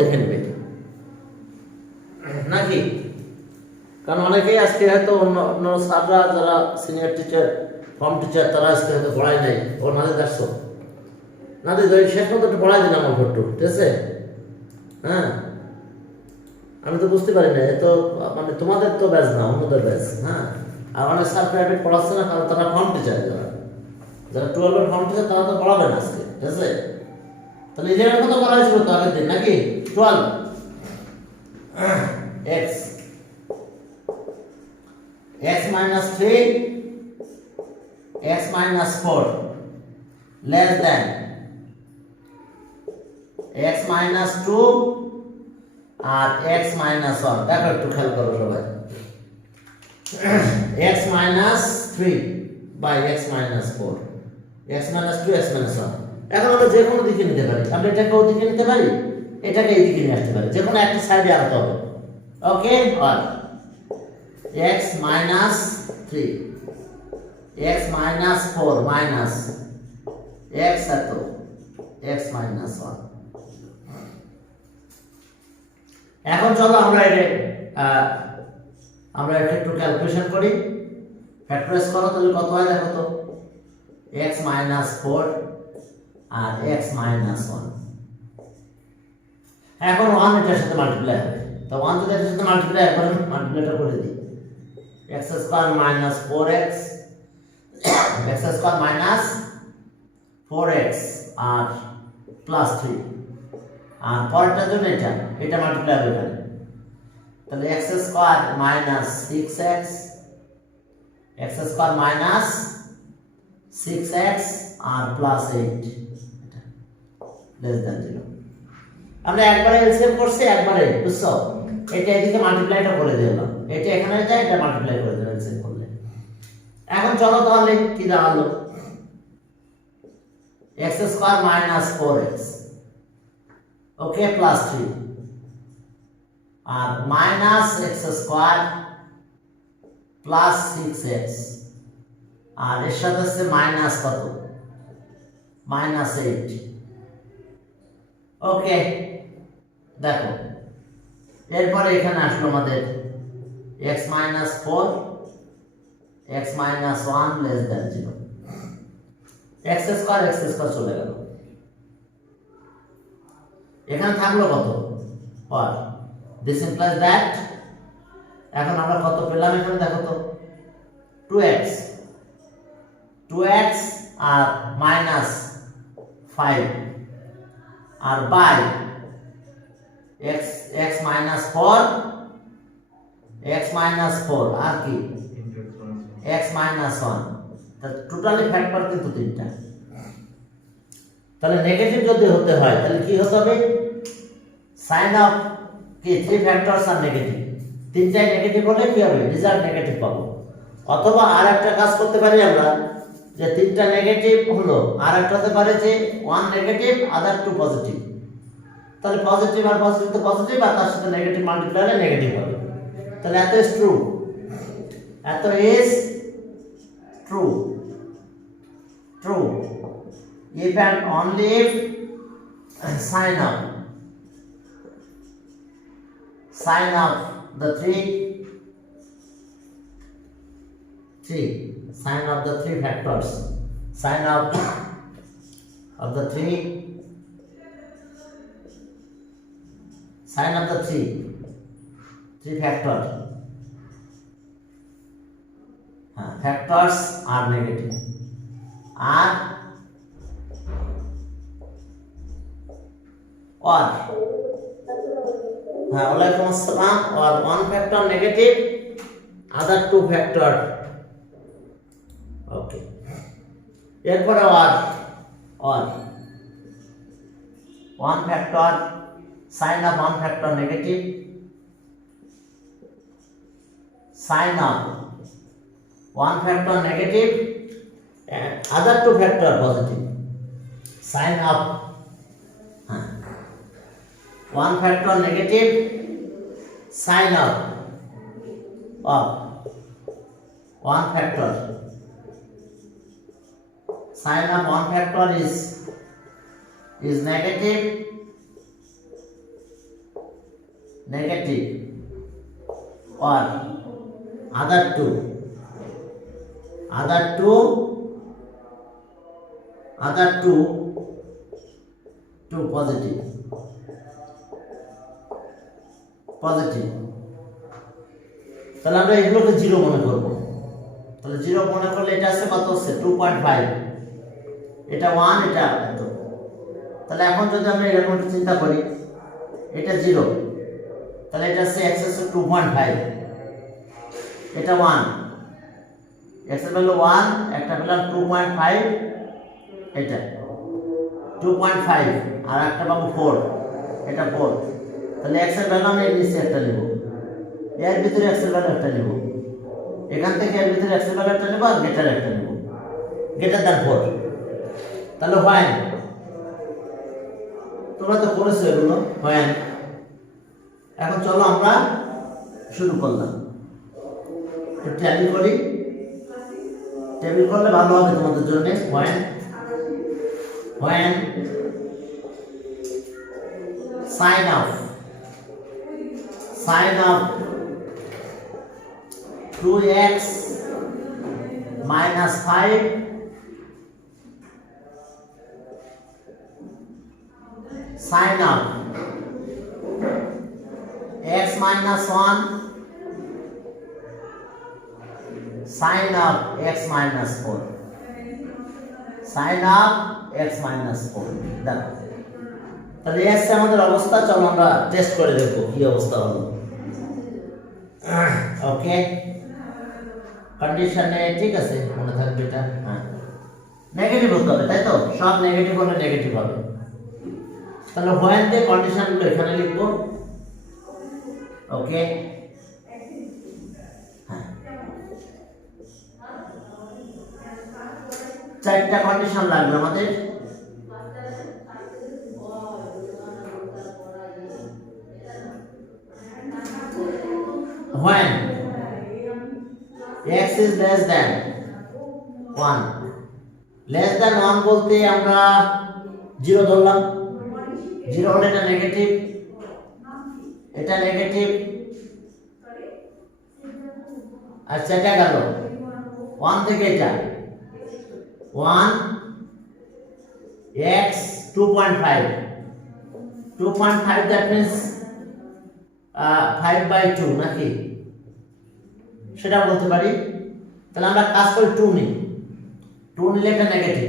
দেখে নেবে নাকি? কারণ অনেকেই আজকে হয়তো অন্য স্যাররা যারা সিনিয়র টিচার ফর্ম টিচার তারা আজকে হয়তো পড়ায় নাই, ও নাদের আসছো নাদের শেষ মতো একটু পড়াই দিলাম অল্প একটু, ঠিক আছে? হ্যাঁ, আমি তো বুঝতে পারি না, এ তো মানে তোমাদের তো ব্যাচ না, অন্যদের ব্যাচ। হ্যাঁ, আর অনেক স্যার প্রাইভেট পড়াচ্ছে না, কারণ তারা ফর্ম টিচার, যারা 12-এর ফর্ম টিচার তারা তো পড়াবে না আজকে, ঠিক আছে? তাহলে 11 কত করা হয়েছিল তো আগের দিন নাকি? 12 x minus 3 x minus 4 less than x minus 2 আর x minus 1। দেখো একটু খেয়াল করো সবাই, x minus 3 by x minus 4, x minus 2 x minus 1। এখন আমরা যে কোনো দিকে নিতে পারি, আমরা এটাকে ওই দিকে নিতে পারি, এটাকে এই দিকে নিয়ে আসতে পারি, যে কোনো একটা সাইডে আনতে হবে। ওকে, আর x minus 3 x minus 4 minus x এত x minus 1। এখন চলো আমরা এটা একটু ক্যালকুলেশন করি, ফ্যাক্টরাইজ করো, তাহলে কত হয় দেখো তো, x minus 4 আর x minus 1। এখন 1 এটার সাথে মাল্টিপ্লাই হবে, তো 1 যদি এটার সাথে মাল্টিপ্লাই করে মাল্টিপ্লাইটা করে দিই, x square minus 4x x square minus 4x আর প্লাস 3, আর পরেরটার জন্য এটা মাল্টিপ্লাই হবে এখানে, তাহলে x square minus 6x x square minus 6x আর প্লাস 8 লেস দ্যান 0। আমরা একবারে এলসিএম করছি, একবারে বুঝছো, এটা এদিকে মাল্টিপ্লাইটা করে দিলাম, এটা এখানে যায়, এটা মাল্টিপ্লাই করে দিলাম এলসিএম করলে। এখন চলো তাহলে কি দাঁড়ালো, x square minus 4x okay plus 3 আর minus x square plus 6x আর এর সাথে আছে মাইনাস কত, মাইনাস 8। ওকে, দেখো এরপরে এখানে আসলো আমাদের x minus 4 x minus 1 less than 0, x square চলে গেল, এখানে থাকলো কত, আর দিস ইমপ্লাইজ দ্যাট, এখন আমরা কত পেলাম এখানে দেখো তো, 2x আর মাইনাস 5 আর বাই x minus 4 আর কি x minus 1, তাহলে টোটালি ফ্যাক্টর কিন্তু তিনটা। তাহলে নেগেটিভ যদি হতে হয় তাহলে কি হতে হবে, সাইন অফ কি 3 ফ্যাক্টরস আর নেগেটিভ, তিনটাই নেগেটিভ হলে কি হবে, রেজাল্ট নেগেটিভ পাবো। অথবা আর একটা কাজ করতে পারি আমরা, যে তিনটা নেগেটিভ হলো, আর একটা হতে পারে যে 1 নেগেটিভ আদার 2 পজিটিভ, তাহলে পজিটিভ আর পজিটিভ তো পজিটিভ, আর তার সাথে নেগেটিভ মাল্টিপ্লাই হলে নেগেটিভ হবে। তাহলে এত ইজ ট্রু, এত is true, true if and only if sign of the three sign of the three factors, sign of the three factors are negative, are or walaikum assalam, or one factor negative other two factor, okay, এরপরে or one factor, sign of one factor negative, sign of one factor negative and other two factor positive, sign of one factor negative, sign of one factor, sign of one factor is negative, negative or other two positive তাহলে আমরা এগুলোকে zero মনে করব তাহলে zero মনে করলে এটা আছে কত হচ্ছে 2.5 এটা 1 এটা এত তাহলে এখন যদি আমরা এরকম একটা চিন্তা করি এটা জিরো তাহলে এটা আছে x এর 2.5 এটা 1 x এর ভ্যালু 1 একটা পেলাম 2.5 এটা 2.5 আর একটা পাবো 4 এটা 4 তাহলে x এর ভ্যালু আমরা এর নিচে একটা নেব এর ভিতরে x এর ভ্যালু একটা নেব এখান থেকে এর ভিতরে x এর ভ্যালু একটা নেব আর গ্রেটার একটা নেব গ্রেটার দ্যান 4 তাহলে হয় তোমরা তো করেছো এগুলো হয় এখন চলো আমরা শুরু করলাম টেবিল করি টেবিল করলে ভালো হবে তোমাদের জন্য when sign of 2x minus 5 sign of x minus 1 sin of x minus 4 sin of x minus 4 দেখো তাহলে এই আছে আমাদের অবস্থা চলো আমরা টেস্ট করে দেখব কি অবস্থা হলো ওকে কন্ডিশনে ঠিক আছে মনে থাকবে এটা হ্যাঁ নেগেটিভ হতে হবে তাই তো সব নেগেটিভ হলে নেগেটিভ হবে তাহলে when তে কন্ডিশনগুলো এখানে লিখব ওকে চারটা কন্ডিশন লাগবে আমাদের when x is less than 1 less than 1 বলতে আমরা 0 ধরলাম 0 হলে এটা নেগেটিভ আর সেটা গেল 1 থেকে এটা 1 x 2.5 that means 5/2 নাকি সেটা বলতে পারি তাহলে আমরা কাজ করি 2 নিই 2 নিলে এটা নেগেটিভ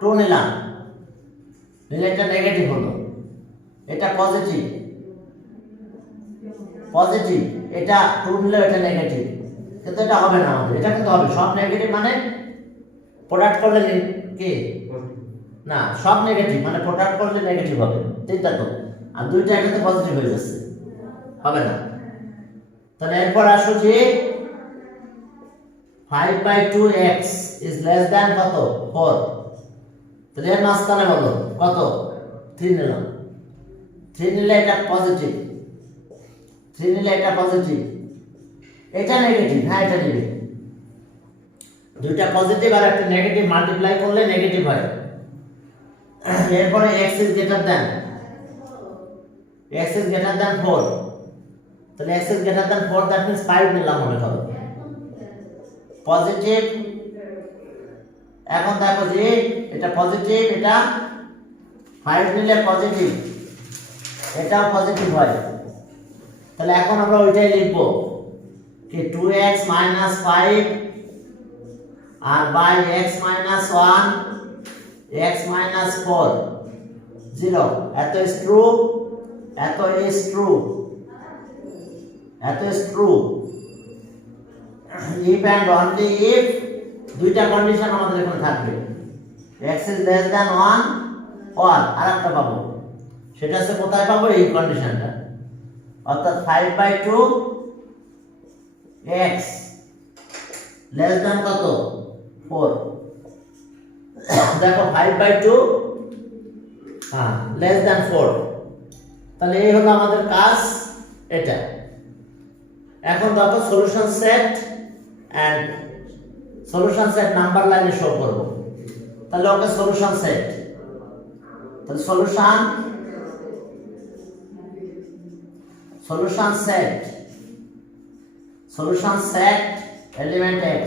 2 নিলাম নিলে এটা নেগেটিভ হলো এটা পজিটিভ এটা 2 নিলে এটা নেগেটিভ কিন্তু এটা হবে না আমাদের এটা কিন্তু হবে সব নেগেটিভ মানে প্রোডাক্ট করলে কি না সব নেগেটিভ মানে প্রোডাক্ট করলে নেগেটিভ হবে তিনটা তো আর দুইটা একসাথে পজিটিভ হয়ে যাচ্ছে হবে না তাহলে এরপর আসো যে 5/2x is less than কত 4 তাহলে এর মাঝখানে বলো কত 3 নিলাম 3 নিলে এটা পজিটিভ এটা নেগেটিভ হ্যাঁ এটা নেবে দুইটা পজিটিভ আর একটা নেগেটিভ মাল্টিপ্লাই করলে নেগেটিভ হয় এরপরে x is greater than 4 তাহলে x is greater than 4 that means 5 নিলাম মনে করো পজিটিভ এখন দেখো যে এটা পজিটিভ এটা 5 নিলে পজিটিভ এটাও পজিটিভ হয় তাহলে এখন আমরা ওইটাই লিখব কি 2x 5 আর বাই x 1 x 4 0 এত is true if and only if দুইটা কন্ডিশন আমাদের এখানে থাকবে x is less than 1 or আরেকটা পাবো সেটা আছে কোথায় পাবো এই কন্ডিশনটা অর্থাৎ 5/2 x less than কত 4 দেখো 5/2 less than 4 তাহলে এই হলো আমাদের কাজ এটা এখন দেখো সলিউশন সেট নাম্বার লাইনে শো করব তাহলে ওকে সলিউশন সেট তাহলে solution solution set element x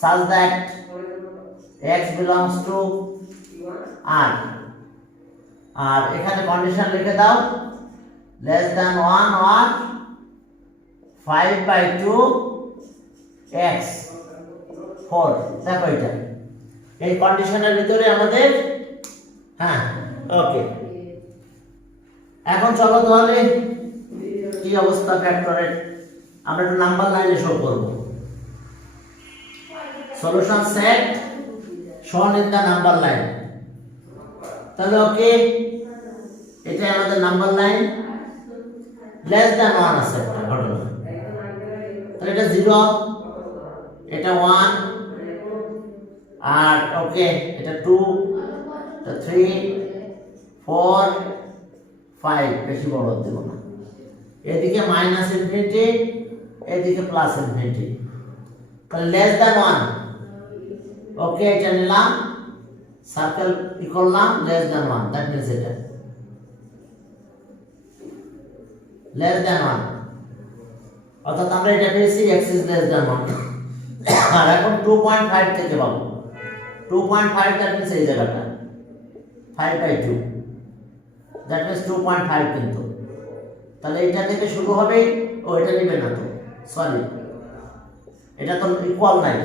such that x belongs to r আর এখানে কন্ডিশন লিখে দাও less than 1 or 5/2 x 4 দেখো এটা এই কন্ডিশনের ভিতরে আমাদের হ্যাঁ ওকে এখন চলো তাহলে কি অবস্থা ফ্যাক্টরের আমরা একটু নাম্বার লাইনে শো করব solution set shown in the number line তাহলে ওকে এটা আমাদের নাম্বার লাইন less than 1 আছে একটা ঘটনা তাহলে এটা 0 এটা 1 আর ওকে এটা 2 এটা 3 4 5 বেশি বড় দেব না এদিকে মাইনাস ইনফিনিটি এদিকে প্লাস ইনফিনিটি তাহলে লেস দ্যান 1 ওকে এটা নিলাম সার্কেল ই করলাম লেস দ্যান 1 দ্যাট মিন্স এটা লেস দ্যান 1 অর্থাৎ আমরা এটা পেয়েছি x ইজ লেস দ্যান 1 আর এখন 2.5 থেকে পাবো 2.5 দ্যাট মিন্স এই জায়গাটা 5/2 দ্যাট মিন্স 2.5 কিন্তু তাহলে এটা থেকে শুরু হবে ও এটা নেবে না তো সরি এটা তো ইকুয়াল নাই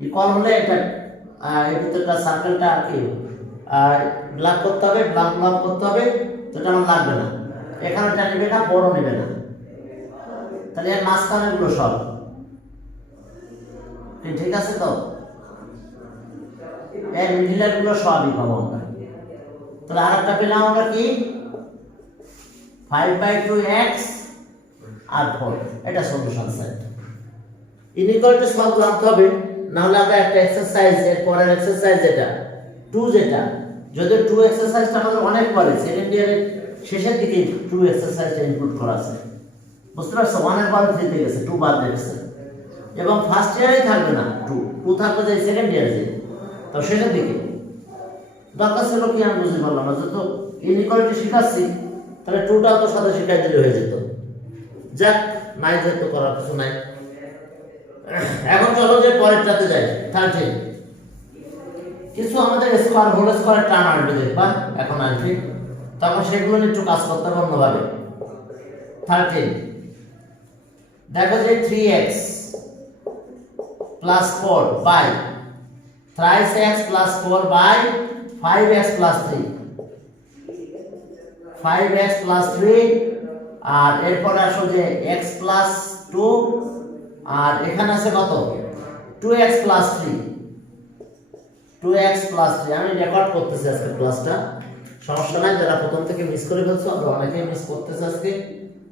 ইকুয়াল হলে এটা এই ভিতরটা সার্কেলটা কি ব্লক করতে হবে ব্লক করতে হবে তো এটা আমার লাগবে না এখানে এটা নেবে না বড় নেবে না তাহলে এর মাঝখানে গুলো সব ঠিক আছে তো এর মিডলের গুলো সবই পাবো আমরা তাহলে আরেকটা পেলাম আমরা কি 5/2x আর 4 এটা সলিউশন সেট ইনইকুয়ালিটি সলভ করতে হবে না হলে আমরা একটা এক্সারসাইজ এর পরের এক্সারসাইজ এটা 2 যেটা যদি 2 এক্সারসাইজটা আমাদের অনেক পরে সেকেন্ড ইয়ারের শেষের দিকে 2 এক্সারসাইজটা ইনক্লুড করা আছে বুঝতে পারছো 1 এর পরে 3 তে গেছে 2 বাদ দিয়েছে এবং ফার্স্ট ইয়ারেই থাকবে না 2 থাকবে যে সেকেন্ড ইয়ারে যে তো শেষের দিকে দরকার ছিল কি আমি বুঝতে পারলাম না যত ইনইকুয়ালিটি শিখাচ্ছি তাহলে 2টা তো সাথে শিখাই দিলে হয়ে যেত যাক নাই যেত করার কিছু নাই এখন চলো যে পরেরটাতে যাই 13 কিছু আমাদের স্কয়ার হোল স্কয়ার টার্ম আসবে দেখবা এখন আসবে তখন সেগুলো নিয়ে একটু কাজ করতে হবে অন্যভাবে 13 দেখো যে 3x plus 4 by thrice x plus 4 by 5x plus 3 5x plus 3 আর এরপর আসো যে x plus 2 আর এখানে আছে কত 2x plus 3 2x plus 3 আমি রেকর্ড করতেছি আজকে ক্লাসটা সমস্যা নাই যারা প্রথম থেকে মিস করে ফেলছো আমরা অনেকেই মিস করতেছে আজকে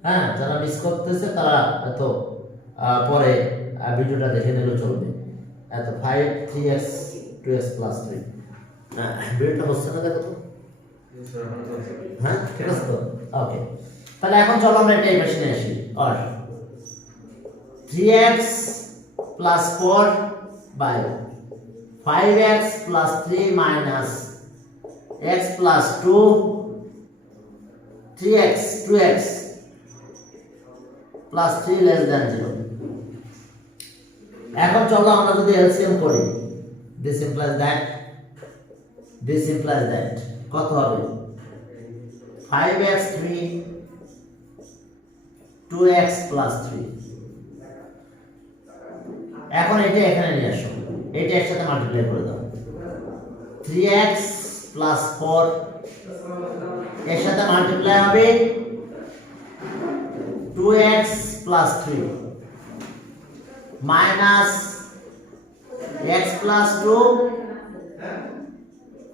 হ্যাঁ যারা মিস করতেছে তারা এত পরে ভিডিওটা দেখে নিলে চলবে এত 5 3x 2x plus 3 ভিডিওটা হচ্ছে না দেখো তো হ্যাঁ ঠিক আছে তো ওকে তাহলে এখন চলো আমরা এটা ইকুয়েশনে আসি আর 3x plus 4 by 5x plus 3 minus x plus 2 3x 2x plus 3 less than 0 এখন চলো আমরা যদি এলসিএম করি this implies that কত হবে 5x 3 2x plus 3 এখন এটা এখানে নিয়ে আসো এটা একসাথে মাল্টিপ্লাই করে দাও 3x plus 4 এর সাথে মাল্টিপ্লাই হবে 2x plus 3 minus x plus 2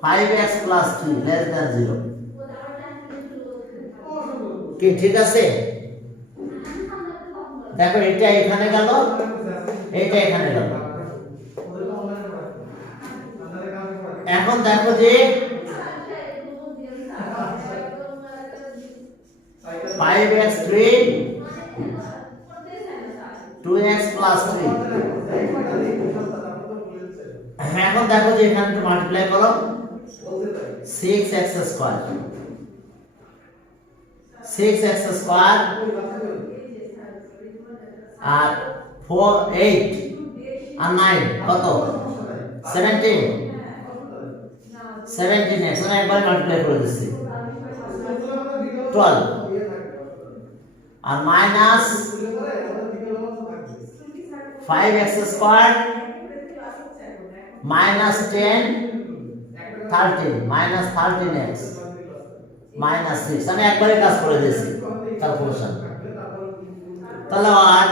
5x plus 3 less than 0 কি ঠিক আছে দেখো এটা এখানে গেল এটা এখানে গেল এখন দেখো যে 5x 3 2x plus 3 এখন দেখো যে এখানে একটু মাল্টিপ্লাই করো 6x স্কয়ার 6x স্কয়ার আর 4 8 আর 9 কত 17 17x মানে একবার মাল্টিপ্লাই করে দিচ্ছি 12 আর minus 5x square minus 10 13 minus 13x minus 6 আমি একবারে কাজ করে দিয়েছি ক্যালকুলেশন তাহলে আর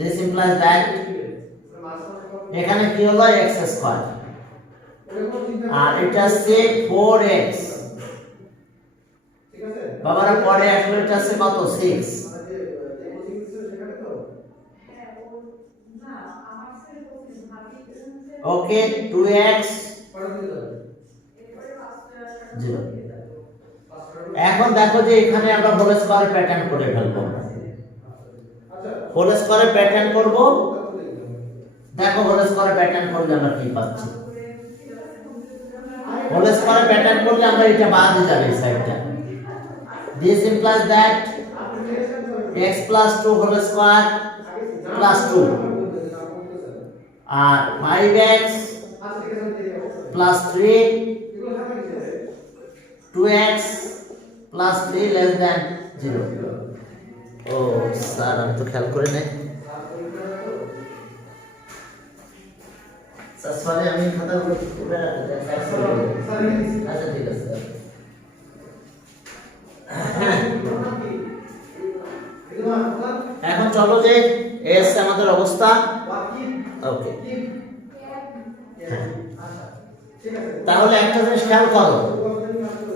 this implies that এখানে কি হলো x স্কয়ার আর এটা হচ্ছে 4x বাবারা পরে আসলে এটা হচ্ছে কত 6 ওকে 2x 0 এখন দেখো যে এখানে আমরা হোল স্কয়ার প্যাটার্ন করে ফেলবো হোল স্কয়ার প্যাটার্ন করব দেখো হোল স্কয়ার প্যাটার্ন করলে আমরা কি পাচ্ছি হোল স্কয়ার প্যাটার্ন করলে আমরা এটা বাদ হয়ে যাবে এই সাইডটা this implies that x plus 2 whole square plus 2 R 5x plus 3 2x plus 3 less than 0 O sir আমি তো খেয়াল করে নাই স্যার সরি আমি খাতা করে রাখতে আচ্ছা ঠিক আছে এখন চলো যে এস আমাদের অবস্থা ওকে তাহলে একটা জিনিস খেয়াল করো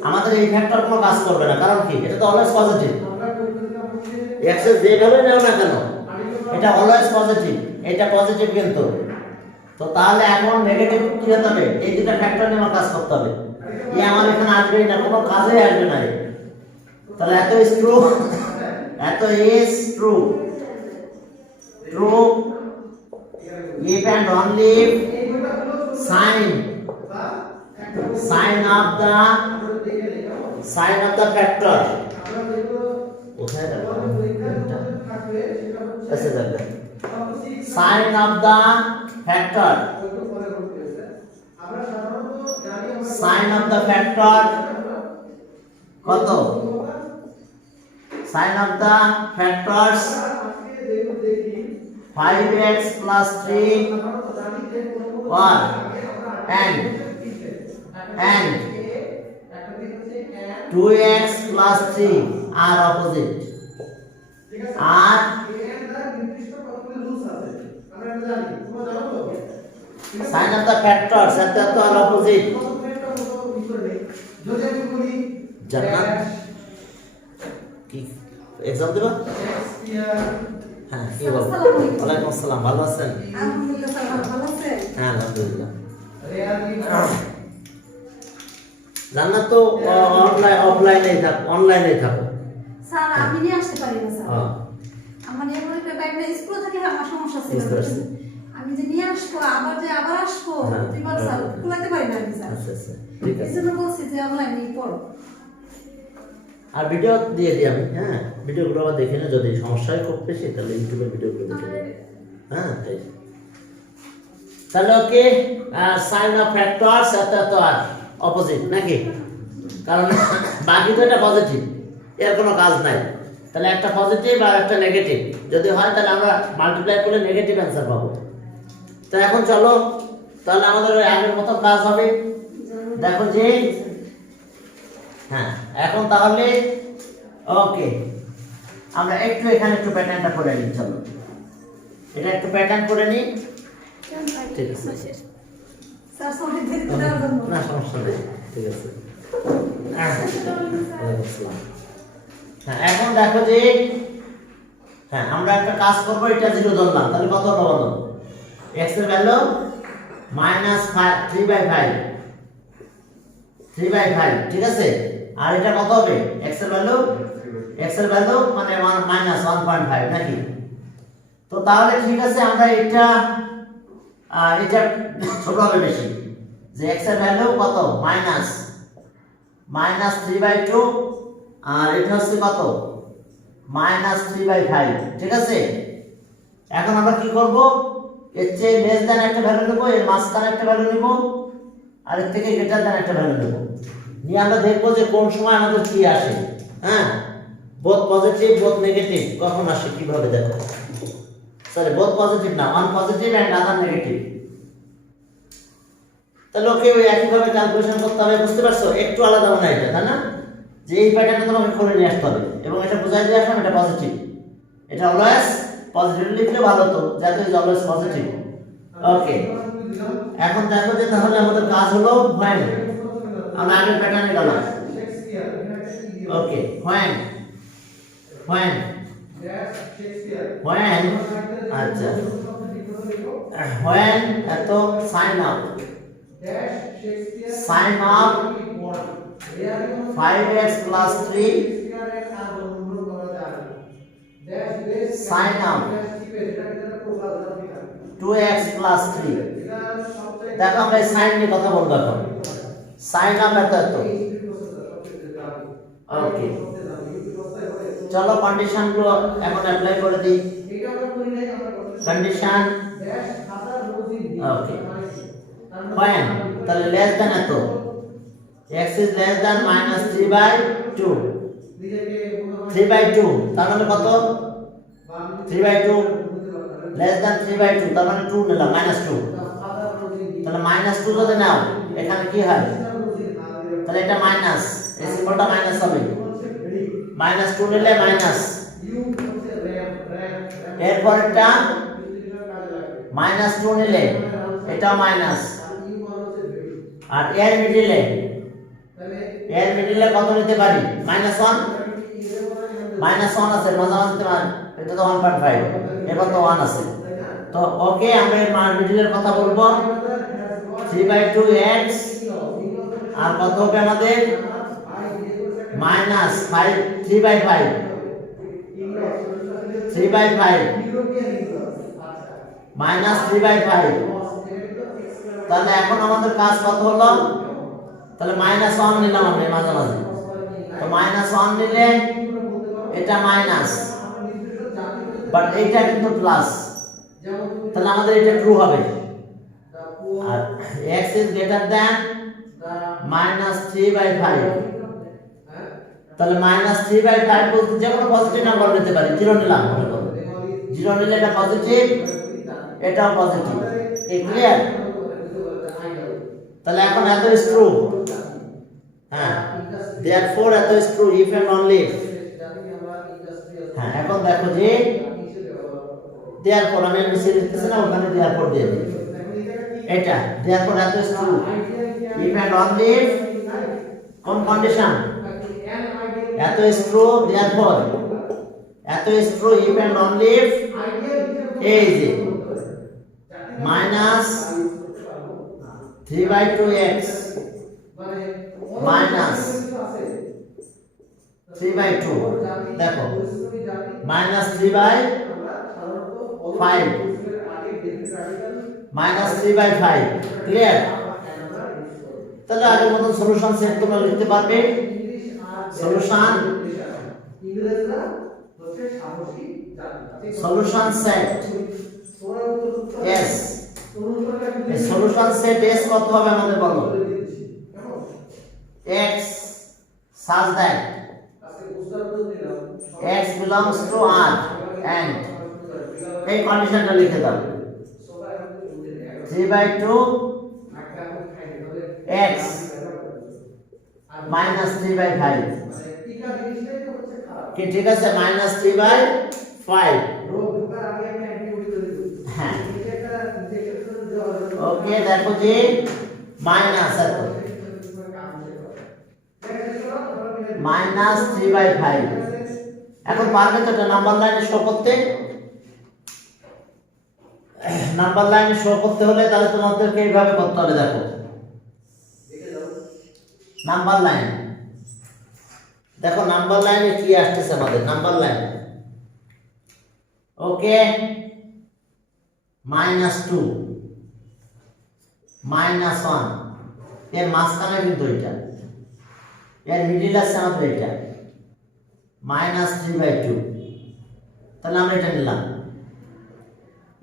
আমাদের এই ফ্যাক্টর কোনো কাজ করবে না কারণ কি এটা তো অলওয়েজ পজিটিভ এক্স এর যেভাবে নাও না কেন এটা অলওয়েজ পজিটিভ এটা পজিটিভ কিন্তু তো তাহলে এখন নেগেটিভ কি হতে হবে এই দুটো ফ্যাক্টর নিয়ে আমার কাজ করতে হবে এই আমার এখানে আসবেই না কোনো কাজে আসবে না তাহলে এত ইজ ট্রু এত is true true if and only if sign of the factor কোথায় গেল ऐसे যাবে sign of the factor sign of the factor কত sign of the factors 5x plus 3 1 and 2x plus 3 are opposite R sign of the factors এটা তো আর opposite জান্নাত কি exam দেবা হ্যাঁ কি বল ওয়ালাইকুম আসসালাম ভালো আছেন আলহামদুলিল্লাহ স্যার ভালো আছেন হ্যাঁ আলহামদুলিল্লাহ জান্নাত তো অফলাইনে থাক অনলাইনে থাকো স্যার আমি নিয়ে আসতে পারি না স্যার হ্যাঁ আমার এমন একটা ব্যাগটা স্কুল থেকে আমার সমস্যা ছিল আমি যে নিয়ে আসবো আবার আসবো এবার স্যার খুলাতে পারি না আমি স্যার আচ্ছা আচ্ছা ঠিক আছে এজন্য বলছি যে অনলাইনে পড়ো আর ভিডিও দিয়ে দিই আমি হ্যাঁ ভিডিওগুলো আবার দেখে না যদি সমস্যা হয় খুব বেশি তাহলে ইউটিউবে ভিডিওগুলো দেখে নেবে হ্যাঁ তাই তাহলে ওকে সাইন অফ ফ্যাক্টরস এটা তো আর অপোজিট নাকি কারণ বাকি তো এটা পজিটিভ এর কোনো কাজ নাই তাহলে একটা পজিটিভ আর একটা নেগেটিভ যদি হয় তাহলে আমরা মাল্টিপ্লাই করলে নেগেটিভ অ্যান্সার পাবো তো এখন চলো তাহলে আমাদের ওই আগের মতো কাজ হবে দেখো যে হ্যাঁ এখন তাহলে ওকে আমরা একটু এখানে একটু প্যাটার্নটা করে নিই চলো এটা একটু প্যাটার্ন করে নিই ঠিক আছে স্যার সরি দেরি করার জন্য না সমস্যা নেই ঠিক আছে হ্যাঁ এখন দেখো যে হ্যাঁ আমরা একটা কাজ করবো এটা 0 ধরলাম তাহলে কত হবে বলো x এর ভ্যালু -3/5 ঠিক আছে আর এটা কত হবে x এর ভ্যালু মানে -1.5 নাকি তো তাহলে ঠিক আছে আমরা এটা ছোট হবে বেশি যে x এর ভ্যালু কত -3/2 আর এটা হচ্ছে কত -3/5, ঠিক আছে। এখন আমরা কি করব, এর চেয়ে লেস দ্যান একটা ভ্যালু নেব, এর মাঝখানে একটা ভ্যালু নেব, আর এর থেকে গ্রেটার দ্যান একটা ভ্যালু নেব, নিয়ে আমরা দেখব যে কোন সময় আমাদের কি আসে। হ্যাঁ, বোথ পজিটিভ বোথ নেগেটিভ কখন আসে কিভাবে দেখো। সরি, বোথ পজিটিভ না, one positive and other negative. তাহলে ওকে ওই একইভাবে ক্যালকুলেশন করতে হবে, বুঝতে পারছো? একটু আলাদা মনে হয় এটা, তাই না? যে এই প্যাটার্নটা তোমাকে করে নিয়ে আসতে হবে এবং এটা বোঝাই দিয়ে আসলাম এটা পজিটিভ, এটা অলওয়েজ পজিটিভ লিখলে ভালো, তো যাতে ইজ অলওয়েজ পজিটিভ। ওকে, এখন দেখো যে তাহলে আমাদের কাজ হলো when, আমরা আগের প্যাটার্নে গেলাম। ওকে, when আচ্ছা when এত sign up 5x plus 3 sin up 2x plus 3। দেখো আমরা সাইন নিয়ে কথা বলবো এখন। সাইন আপ এত। ওকে, চলো কন্ডিশন গুলো এখন অ্যাপ্লাই করে দিই। কন্ডিশন ওকে, when তাহলে লেস দ্যান এত, x is less than -3/2, 3/2 তার মানে কত, 3/2 less than 3/2 তার মানে 2 নিলাম, -2, তাহলে -2 যদি নাও এখানে কি হয়, তাহলে এটা মাইনাস, এই সিম্বলটা মাইনাস হবে, -2 নিলে মাইনাস, এরপরটা -2 নিলে এটাও মাইনাস, আর এর মিডিলে কত নিতে পারি, -1 আছে, মাঝামাঝি মান এটা তো 1.5, এবার তো 1 আছে, তো ওকে আমরা এর মিডিলের কথা বলবো 3/2x, আর কত হবে আমাদের -5 3/5 -3/5, তাহলে এখন আমাদের কাজ কত হলো, তাহলে -1 নিলাম আমরা মাঝামাঝি, তো -1 নিলে এটা মাইনাস, বাট এইটা কিন্তু প্লাস, তাহলে আমাদের এটা ট্রু হবে, আর x is greater than -3/5, তাহলে -3/5 বলতে যে কোনো পজিটিভ নাম্বার নিতে পারি, 0 নিলাম, মনে করো 0 নিলে এটা পজিটিভ, এটাও পজিটিভ, এই ক্লিয়ার। তাহলে এখন এত ইজ ট্রু, হ্যাঁ, therefore এত is true if and only if। হ্যাঁ, এখন দেখো যে therefore আমি নিচে লিখতেছি না, ওখানে therefore দিয়ে দিই, এটা therefore এত is true if and only if, কোন কন্ডিশন, এত ইজ ট্রু therefore এত is true if and only if এই যে -3/2x -3/2, দেখো -3/5 -3/5, ক্লিয়ার। তাহলে আগের মতো সলিউশন সেট তোমরা লিখতে পারবে, সলিউশন সেট এস, এই সলিউশন সেট এস কত হবে আমাদের বলো, x such that x belongs to R and এই কন্ডিশনটা লিখে দাও, 3/2 x -3/5, কি ঠিক আছে, -3/5, হ্যাঁ, ওকে। দেখো যে মাইনাস এত -3/5, এখন পারবে তো এটা নাম্বার লাইনে শো করতে, নাম্বার লাইনে শো করতে হলে তাহলে তোমাদেরকে এইভাবে করতে হবে, দেখো নাম্বার লাইন, দেখো নাম্বার লাইনে কি আসতেছে আমাদের, নাম্বার লাইন ওকে, -2 -1, এর মাঝখানে কিন্তু এটা, এর মিডিল আছে আমাদের এটা, মাইনাস 3/2, তাহলে আমরা এটা নিলাম।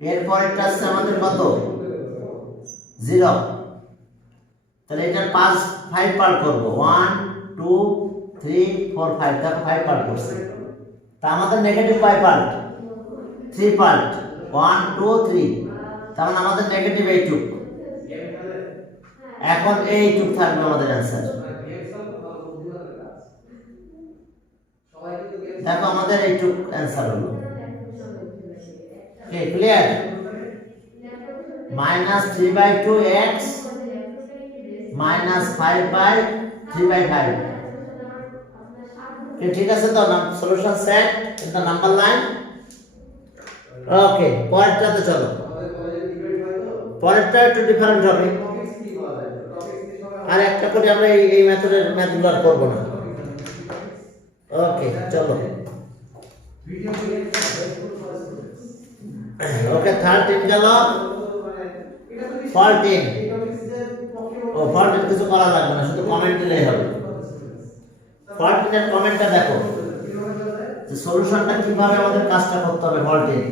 এরপর এটা আছে আমাদের কত 0, তাহলে এটার 5 পার্ট করব 1 2 3 4 5, দেখো 5 পার্ট করছে। তা আমাদের নেগেটিভ কয় পার্ট 3 পার্ট 1 2 3, তার মানে আমাদের নেগেটিভ এইটুক। এখন এইটুক থাকবে আমাদের অ্যান্সার। দেখো আমাদের এইটুক অ্যান্সার হলো। Okay clear? Minus 3/2x minus 5/3/5। ঠিক আছে তো, solution set in the number line. Okay পরেরটাতে চলো। পরেরটা একটু ডিফারেন্ট হবে, আর একটা করে আমরা এই মেথডের ম্যাথগুলো আর করব না। ওকে চলো। ওকে 13 গেল, 14। ও 14 কিছু করা লাগবে না, শুধু কমেন্ট দিলেই হবে। 14 এর কমেন্টটা দেখো যে সলিউশনটা কিভাবে আমাদের কাজটা করতে হবে। 14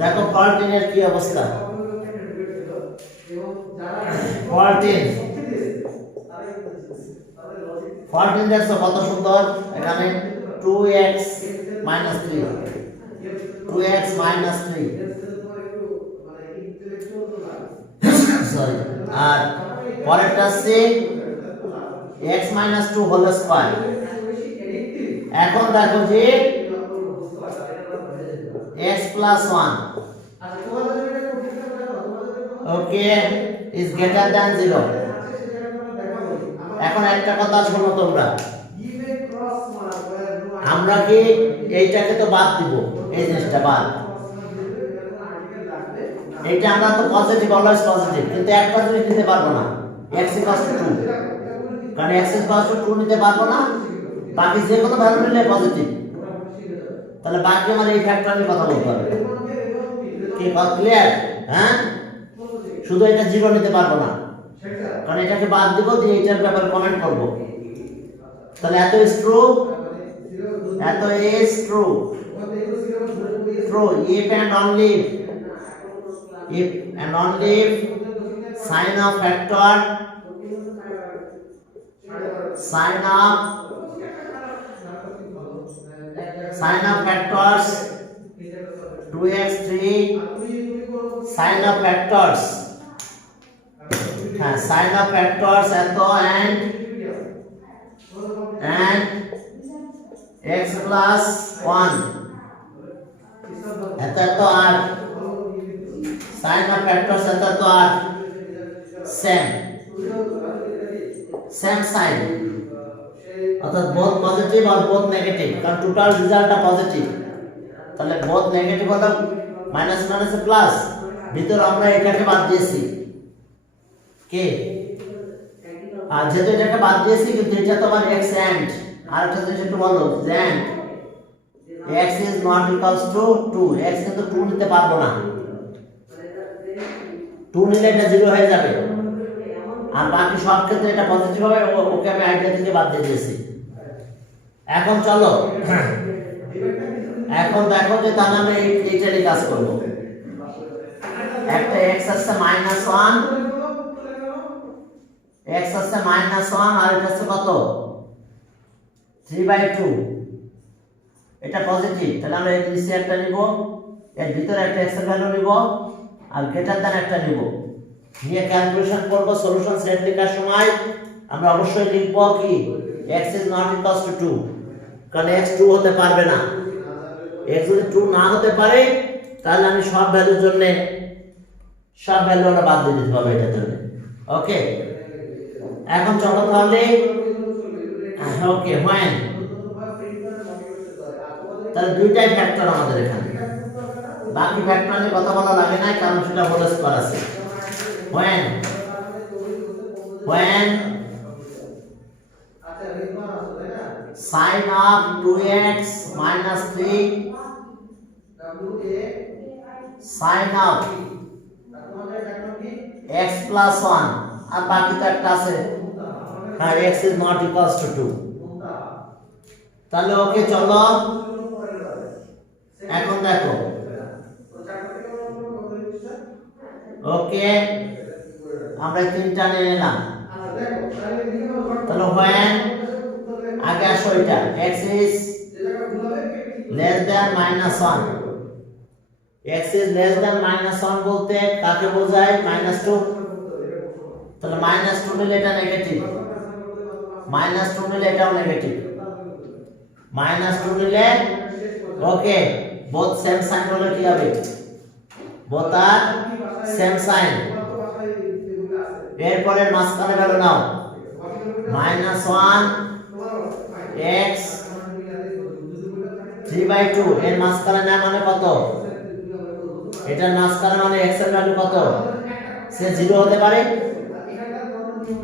দেখো 14 এর কি অবস্থা। 14 দেখছো কত সুন্দর। এখানে 2x minus 3, 2x minus 3 sorry, আর পরেরটা আছে x minus 2 হোল স্কয়ার। এখন দেখো যে x plus 1 okay is greater than 0। এখন একটা কথা শোনো তোমরা, আমরা কি এইটাকে তো বাদ দিব, এই জিনিসটা বাদ। এটা আমরা তো পজিটিভ, অলওয়েজ পজিটিভ, কিন্তু একটা জিনিস নিতে পারবো না, x = 2, কারণ x = 2 নিতে পারবো না। বাকি যে কোনো ভ্যালু নিলে পজিটিভ, তাহলে বাকি আমার এই ফ্যাক্টর নিয়ে কথা বলতে হবে। কি ক্লিয়ার? হ্যাঁ, শুধু এটা 0 নিতে পারবো না, কারণ এটাকে বাদ দিব, দিয়ে এটার ব্যাপারে কমেন্ট করব। তাহলে এত ইজ ট্রু, এত is true, true if and only if sign of factor, sign of factors 2x 3, sign of factors, হ্যাঁ sign of factors এত and x plus 1 এত আর sign of factors এত আর same sign, অর্থাৎ both positive আর both negative, কারণ total রেজাল্টটা positive. তাহলে both negative হলো minus মাইনাসে প্লাস, ভিতর আমরা এটাকে বাদ দিয়েছি কে, আর যেহেতু এটাকে বাদ দিয়েছি, কিন্তু এটা তো আবার x and আর একটা জিনিস একটু বলো যে and x is not equals to 2, x কিন্তু 2 নিতে পারবো না, 2 নিলে এটা 0 হয়ে যাবে, আর বাকি সব ক্ষেত্রে এটা পজিটিভ হবে। ওকে আমি আইডিয়া থেকে বাদ দিয়ে দিয়েছি। এখন চলো, এখন দেখো যে তাহলে আমরা এইটা নিয়ে কাজ করব। একটা x আছে -1, x আছে -1, আর এটা আছে কত 3/2, এটা পজিটিভ। তাহলে আমরা এই নিচে একটা নিব, এর ভিতরে একটা x এর ভ্যালু নিব, আর গ্রেটার দ্যান একটা নিব, নিয়ে ক্যালকুলেশন করব। সলিউশন সেট লেখার সময় আমরা অবশ্যই লিখব কি x is not equals to 2, কারণ x 2 হতে পারবে না। x যদি 2 না হতে পারে, তাহলে আমি সব ভ্যালুর জন্য সব ভ্যালু আমরা বাদ দিয়ে দিতে হবে এটার জন্য। ওকে, এখন চলো তাহলে। ওকে when, তাহলে দুইটাই ফ্যাক্টর আমাদের এখানে, বাকি ফ্যাক্টর নিয়ে কথা বলা লাগে না, কারণ সেটা হোল স্কয়ার আছে। when sin of 2x minus 3 sin of x plus 1 আর বাকি তো একটা আছে, হ্যাঁ x is not equals to 2। তাহলে ওকে চলো এখন দেখো, ওকে আমরা তিনটা নিয়ে নিলাম। তাহলে when আগে আসো এটা x is less than -1, x is less than -1 বলতে কাকে বোঝায়? -2। তাহলে -2 নিলে এটা নেগেটিভ, -2 নিলে এটাও নেগেটিভ, -2 নিলে ওকে both same sign হলে কি হবে? both are same sign। এরপরে মাঝখানে ভ্যালু নাও, -1 x 3/2 এর মাঝখানে না মানে কত? এটার মাঝখানে মানে x এর ভ্যালু কত? সে 0 হতে পারে,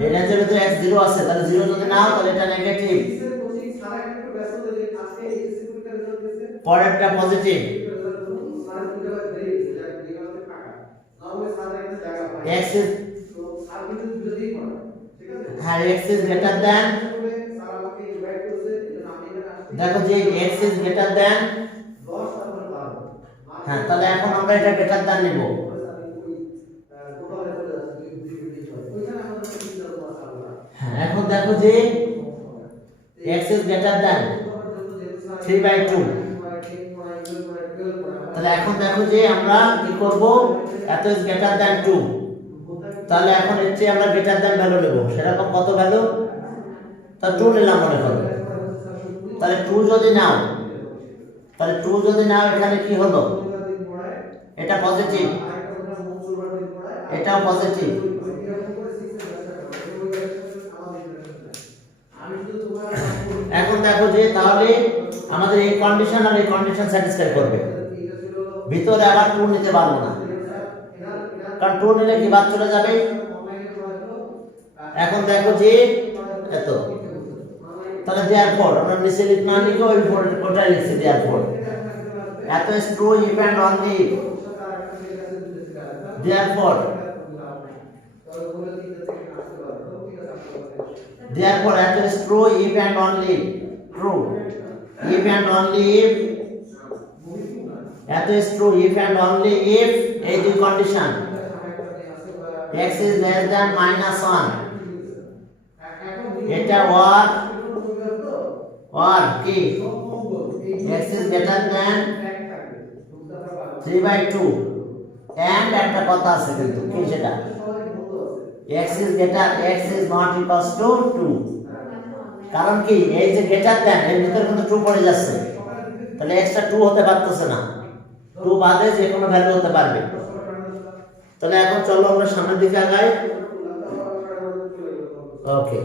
এটা যেহেতু x 0 আছে তাহলে 0 যদি নাও তাহলে এটা নেগেটিভ, পরেরটা পজিটিভ। x is হ্যাঁ x is greater than, দেখো যে x is greater than, হ্যাঁ তাহলে এখন আমরা এটা গ্রেটার দ্যান নিব। হ্যাঁ এখন দেখো যে x is greater than 3/2, তাহলে এখন দেখো যে আমরা কি করব? এত is greater than 2, তাহলে এখন এর চেয়ে আমরা গ্রেটার দ্যান ভ্যালু নেব। সেরকম কত ভ্যালু? তা 2 নিলাম মনে করো। তাহলে 2 যদি নাও, তাহলে 2 যদি নাও এখানে কি হলো? এটা পজিটিভ, এটাও পজিটিভ। এখন দেখো যে তাহলে আমাদের এই কন্ডিশন আর এই কন্ডিশন স্যাটিসফাই করবে, ভিতরে আবার 2 নিতে পারবো না, কারণ 2 নিলে কি বাদ চলে যাবে। এখন দেখো যে এত, তাহলে therefore আমরা নিচে লিখনা লিখে ওই কোটায় লিখছি therefore এত is true if and only if, therefore এত is true if and only true, if and only if, এত is true if and only if এই দুই condition x is less than -1, এটা or কি x is greater than 3/2 and একটা কথা আছে কিন্তু কি সেটা? x is not equals to 2, কারণ কি এই যে গ্রেটার দ্যান এর ভিতরে কিন্তু 2 পড়ে যাচ্ছে, তাহলে এক্সট্রা 2 হতে পারতেছে না, 2 বাদে যে কোনো ভ্যালু হতে পারবে। তাহলে এখন চলো আমরা সামনের দিকে আগাই। ওকে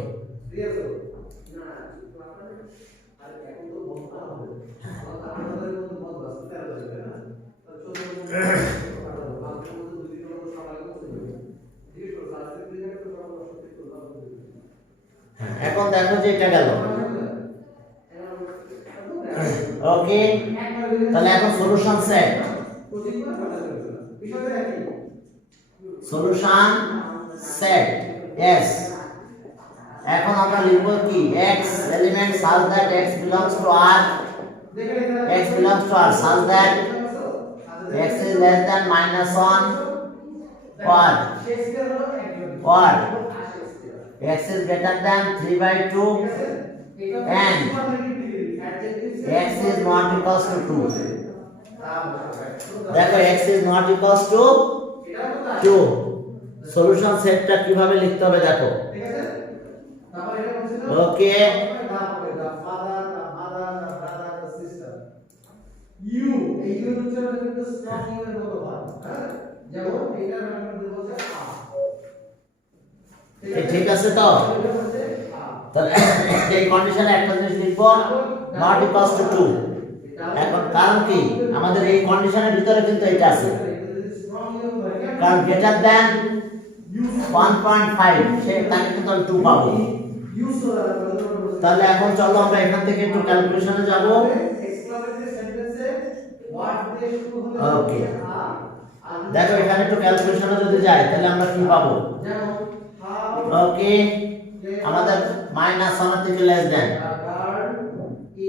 এখন দেখো যে এটা গেল। ওকে তাহলে এখন solution set, solution set yes। এখন আমরা লিখব কি x element such that x belongs to R, x belongs to R such that x is less than -1 or x is greater than 3/2 and x is not equals to 2। দেখো x is not equals to 2, solution সেটটা কিভাবে লিখতে হবে দেখো। Okay you এই you হচ্ছে একটা strong you এর মতো ভাব, হ্যাঁ যেমন এটার আমরা দেব হচ্ছে আ, ঠিক আছে তো? তাহলে এই কন্ডিশনে একটা জিনিস লিখব নট ইকুয়ালস টু 2। এখন কারণ কি আমাদের এই কন্ডিশনের ভিতরে কিন্তু এটা আছে, কারণ গ্রেটার দ্যান 1.5 সে তাকে কিন্তু আমি 2 পাবো। তাহলে এখন চলো আমরা এখান থেকে একটু ক্যালকুলেশনে যাব। ওকে দেখো এখানে একটু ক্যালকুলেশনে যদি যাই তাহলে আমরা কি পাবো? ওকে আমাদের মাইনাস 1 থেকে লেস দেন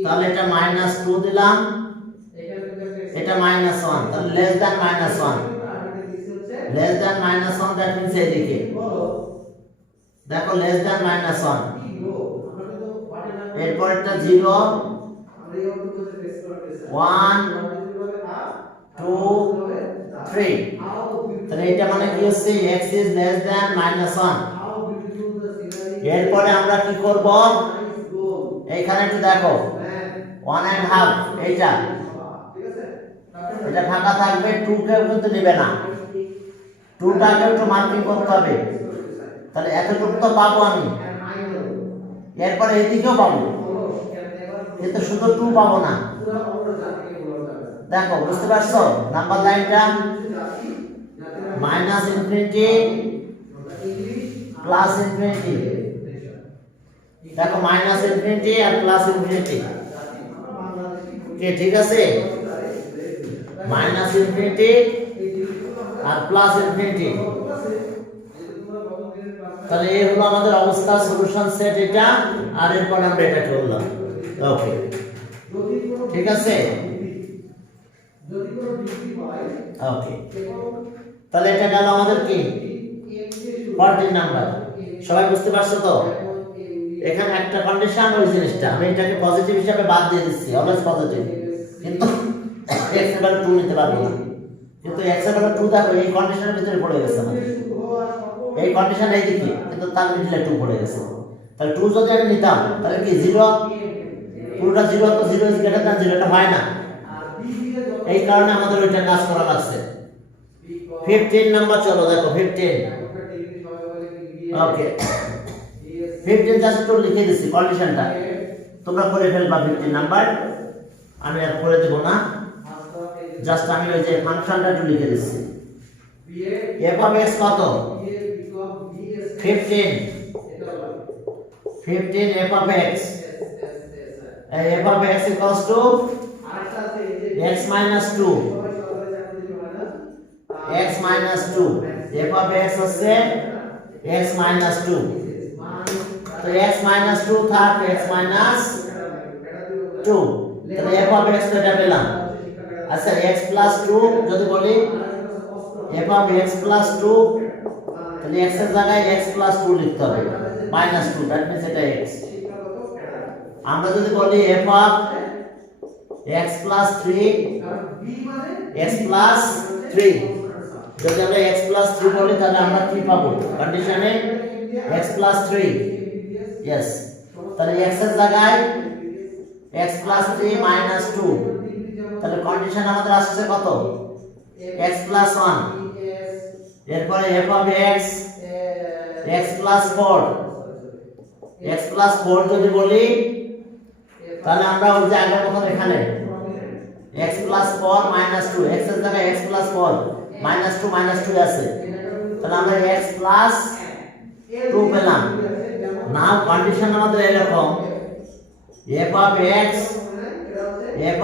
তাহলে এটা মাইনাস 2 দিলাম এটা মাইনাস 1 তাহলে less than minus 1 less than minus 1 that means এদিকে দেখো লেস দেন মাইনাস 1 এরপরটা 0 1 2 3 তাহলে এটা মানে কি হচ্ছে x is less than minus 1 এরপরে আমরা কি করব এইখানে একটু দেখো 1.5 এইটা এটা ফাঁকা থাকবে 2 কেও কিন্তু নেবে না 2 টাকে একটু মার্কিং করতে হবে তাহলে এতটুকু তো পাবো আমি এরপরে এদিকেও পাবো কিন্তু শুধু 2 পাবো না দেখো বুঝতে পারছো নাম্বার লাইনটা মাইনাস ইনফিনিটি প্লাস ইনফিনিটি দেখো মাইনাস ইনফিনিটি আর প্লাস ইনফিনিটি কে ঠিক আছে মাইনাস ইনফিনিটি আর প্লাস ইনফিনিটি তাহলে এই হলো আমাদের অবস্থা সলিউশন সেট এটা আর এরপর আমরা এটা করলাম ওকে ঠিক আছে ওকে তাহলে এটা গেল আমাদের কি 14 নাম্বার সবাই বুঝতে পারছো তো এখানে একটা কন্ডিশন ওই জিনিসটা আমি এটাকে পজিটিভ হিসাবে বাদ দিয়ে দিচ্ছি অলওয়েজ পজিটিভ কিন্তু x এর 2 নিতে পারবো না কিন্তু x এর 2 দেখো এই কন্ডিশনের ভিতরে পড়ে গেছে আমাদের এই কন্ডিশন এই দিকে কিন্তু তার মিডলে 2 পড়ে গেছে তাহলে 2 যদি আমি নিতাম তাহলে কি 0 পুরোটা 0 তো 0 ইজ গ্রেটার দ্যান 0 এটা হয় না এই কারণে আমাদের ওইটা কাজ করা লাগছে 15 নাম্বার চলো দেখো 15 ওকে 15 জাস্ট একটু লিখে দিছি কন্ডিশনটা তোমরা করে ফেলবা 15 নাম্বার আমি আর করে দেব না জাস্ট আমি ওই যে ফাংশনটা একটু লিখে দিচ্ছি f of x কত 15 f of x f of x equals to x minus 2 x minus 2 f of x হচ্ছে x minus 2 তো x minus 2 থাক x minus 2 তাহলে f of x তো এটা পেলাম আচ্ছা x plus 2 যদি বলি f of x plus 2 তাহলে x এর জায়গায় x plus 2 লিখতে হবে minus 2 দ্যাট মিন্স এটা x আমরা যদি বলি f of x plus 3 x plus 3 যদি আমরা x plus 3 বলি তাহলে আমরা কি পাবো কন্ডিশনে x plus 3 यस তাহলে x এর জায়গায় x plus 3 minus 2 তাহলে কন্ডিশন আমাদের আসছে কত x plus 1 এরপরে f of x plus 4 x plus 4 যদি বলি তাহলে আমরা ওই যে আগের মতো এখানে x plus 4 minus 2 x এর জায়গায় x plus 4 minus 2 আছে তাহলে আমরা x plus 2 পেলাম নাও কন্ডিশন আমাদের এরকম f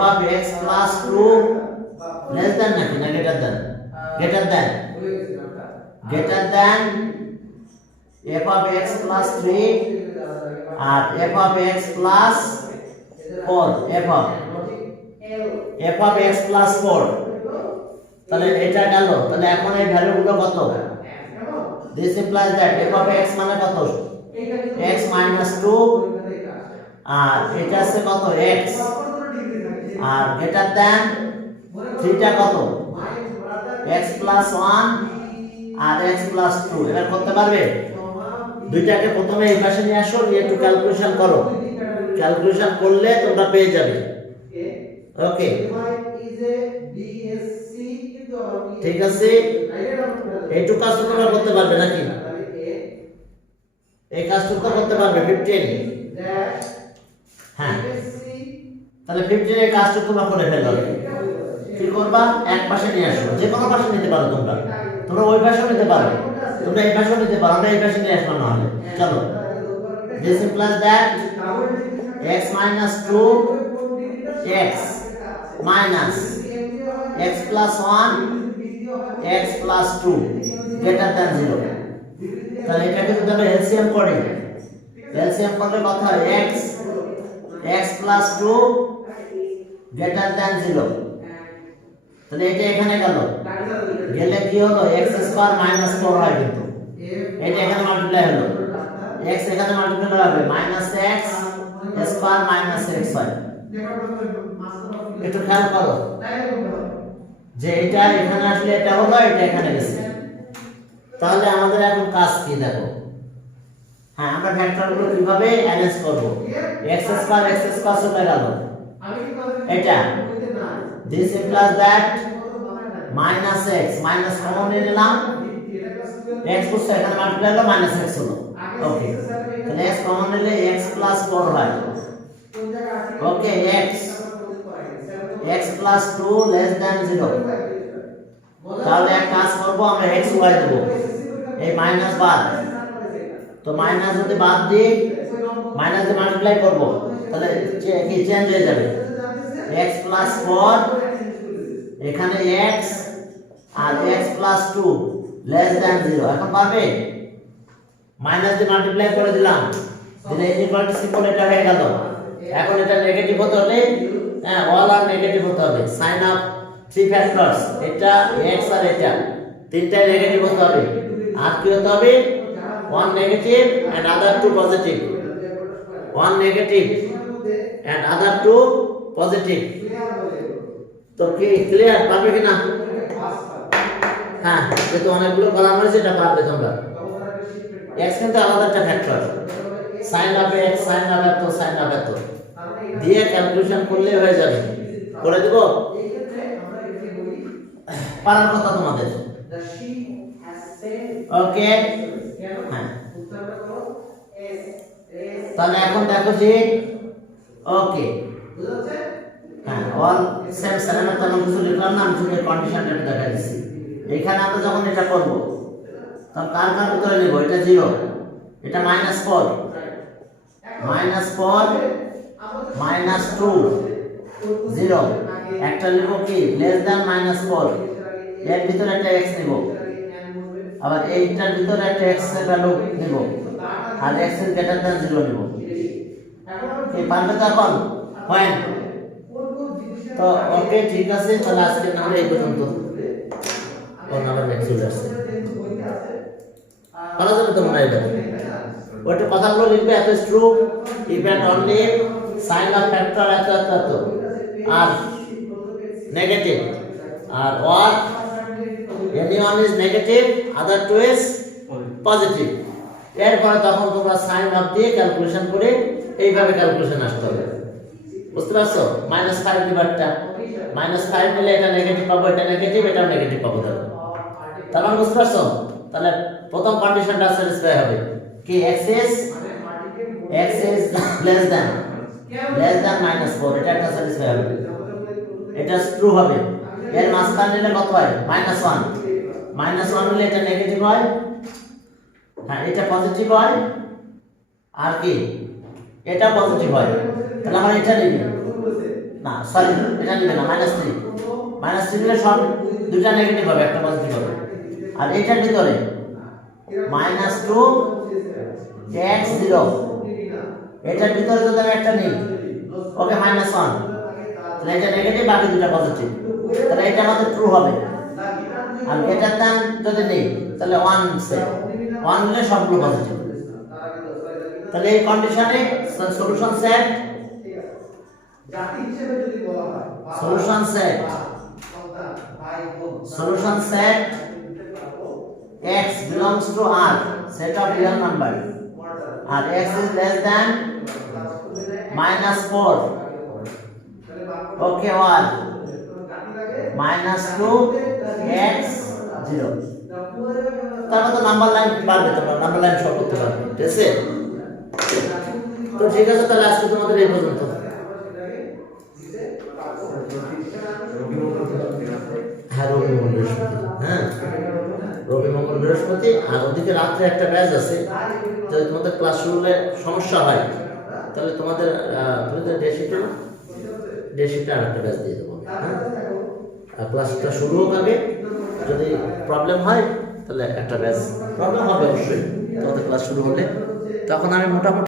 of x plus 2 less than নাকি না greater than f of x plus 3 R f of x plus 4 f of x plus 4 তাহলে এটা গেল তাহলে এখন এই ভ্যালুগুলো কত this implies that f of x মানে কত x minus 2 আর এটা আছে কত x আর greater than 3 টা কত x plus 1 আর x plus 2 এবার করতে পারবে দুইটাকে প্রথমে এই পাশে নিয়ে আসো নিয়ে একটু ক্যালকুলেশন করো ক্যালকুলেশন করলে তোমরা পেয়ে যাবে ওকে ঠিক আছে এইটুকু কাজ তোমরা করতে পারবে নাকি এই কাজটুকু করতে পারবে 15 হ্যাঁ তাহলে 15 এর কাজটুকু তোমরা করে ফেলবে কি করবা এক পাশে নিয়ে আসো যে কোনো পাশে নিতে পারো তোমরা ওই পাশেও নিতে পারো তোমরা এই পাশেও নিতে পারো আমরা এই পাশে নিয়ে আসবো না হলে চলো this implies that x minus 2 x minus x plus 1 x plus 2 greater than 0 তাহলে এটাকে যদি আমরা এলসিএম করি, এলসিএম করলে কত হয় x x plus 2 greater than 0। তাহলে এটা এখানে গেল, গেলে কি হলো x স্কয়ার মাইনাস 4 হয়, কিন্তু এটা এখানে মাল্টিপ্লাই হলো, x এখানে মাল্টিপ্লাই হবে minus x square minus x হয়। একটু খেয়াল করো যে এটা এখানে আসলে এটা হলো, এটা এখানে গেছে। তাহলে আমাদের এখন কাজ কি দেখো, হ্যাঁ আমরা ভেক্টরগুলো কিভাবে অ্যারেঞ্জ করব। x স্কয়ার চলে গেল, এটা this implies that minus x minus common নিয়ে নিলাম, x বসে এখানে মাল্টিপ্লাই হলো মাইনাস x হলো। ওকে, তাহলে x কমন নিলে x প্লাস 4 হয়। ওকে, x প্লাস 2 লেস দ্যান 0। তাহলে এক কাজ করব, আমরা x y দেব, এই মাইনাস বাদ, তো মাইনাস যদি বাদ দিই মাইনাস দিয়ে মাল্টিপ্লাই করব, তাহলে কি চেঞ্জ হয়ে যাবে, x প্লাস 4 এখানে x আর x প্লাস 2 লেস দ্যান 0। এখন পাবে মাইনাস দিয়ে মাল্টিপ্লাই করে দিলাম, দিলে ইকুয়াল টু সিম্বল এটা হয়ে গেল। এখন এটা নেগেটিভ হতে হলে হ্যাঁ অল আর নেগেটিভ হতে হবে। সাইন অফ থ্রি ফ্যাক্টরস, এটা x আর এটা তিনটাই নেগেটিভ হতে হবে। আর কি হতে হবে, one negative and other two positive, one negative and other two positive. তো কি ক্লিয়ার পাবে কিনা? হ্যাঁ, যেহেতু অনেকগুলো কলাম রয়েছে এটা পারবে তোমরা। x কিন্তু আলাদা একটা factor, sine of x sine of এত সাইন অফ এত দিয়ে ক্যালকুলেশন করলে হয়ে যাবে। করে দেব, পারার কথা তোমাদের। ওকে, হ্যাঁ তাহলে এখন দেখো যে ওকে হ্যাঁ অল সেম সেম তো আমি কিছু লিখলাম না, আমি শুধু কন্ডিশনটা দেখা দিচ্ছি। এখানে আমরা যখন এটা করব তখন কার কার ভিতরে নেব, এটা 0, এটা -4 -2 0, একটা নেব কি লেস দ্যান -4, এর ভিতরে একটা x নেব, আবার এইটার ভিতরে একটা x এর ভ্যালু নেব, আর x এর গ্রেটার দ্যান 0 নেব। এই পারবে তো এখন পয়েন্ট তো? ওকে ঠিক আছে, তাহলে আজকে আমরা এই পর্যন্ত। নাম্বার নেক্সট চলে আসছে, পারা যাবে তো মনে হয়। এটা ওইটা কথাগুলো লিখবে, এত is true if and only sign of factor এত এত এত আর negative, R or any one is negative other two is positive. এরপরে তখন তোমরা সাইন অফ দিয়ে ক্যালকুলেশন করে এইভাবে ক্যালকুলেশন আসতে হবে। বুঝতে পারছো? -5 ডিভাইডটা -5 নিলে এটা নেগেটিভ পাবো, এটা নেগেটিভ, এটাও নেগেটিভ পাবো। তাহলে বুঝতে পারছো? তাহলে প্রথম কন্ডিশনটা স্যাটিসফাই হবে কি x is less than -4, এটা একটা স্যাটিসফাই হবে, এটা ট্রু হবে। এর মাঝখানে নিলে কত হয়, -1 নিলে এটা নেগেটিভ হয়, হ্যাঁ এটা পজিটিভ হয়, আর কি এটা পজিটিভ হয়। তাহলে আমরা এটা নিব না, সরি এটা নিবে না, -3 নিলে সব দুটো নেগেটিভ হবে, একটা পজিটিভ হবে। আর এটার ভিতরে -2 x 0, এটার ভিতরে যদি আমি একটা নিই ওকে -1, তাহলে এটা নেগেটিভ, বাকি দুটো পজিটিভ, তাহলে এটা আমাদের ট্রু হবে। আর গ্রেটার দ্যান যদি নিই তাহলে 1 নিলে সবগুলো পজিটিভ। তাহলে এই কন্ডিশনে solution set x belongs to R, set of real number, and x is less than -4. Okay, 1 -2 x 0। তাহলে তো নাম্বার লাইন পারবে, তোমরা নাম্বার লাইন সলভ করতে পারবে। ঠিক আছে, তো ঠিক আছে, তাহলে আজকে তোমাদের এই পর্যন্ত। হ্যাঁ রবি মঙ্গল বৃহস্পতি, আর ওদিকে রাত্রে একটা ব্যাচ আছে। যদি তোমাদের ক্লাস শুরু হলে সমস্যা হয় তাহলে তোমাদের ডে শিফটে আর একটা ব্যাচ দিয়ে দেবো। হ্যাঁ, আর ক্লাসটা শুরু হোক আগে, যদি প্রবলেম হয় তাহলে একটা ব্যাচ, প্রবলেম হবে অবশ্যই। তোমাদের ক্লাস শুরু হলে তখন আমি মোটামুটি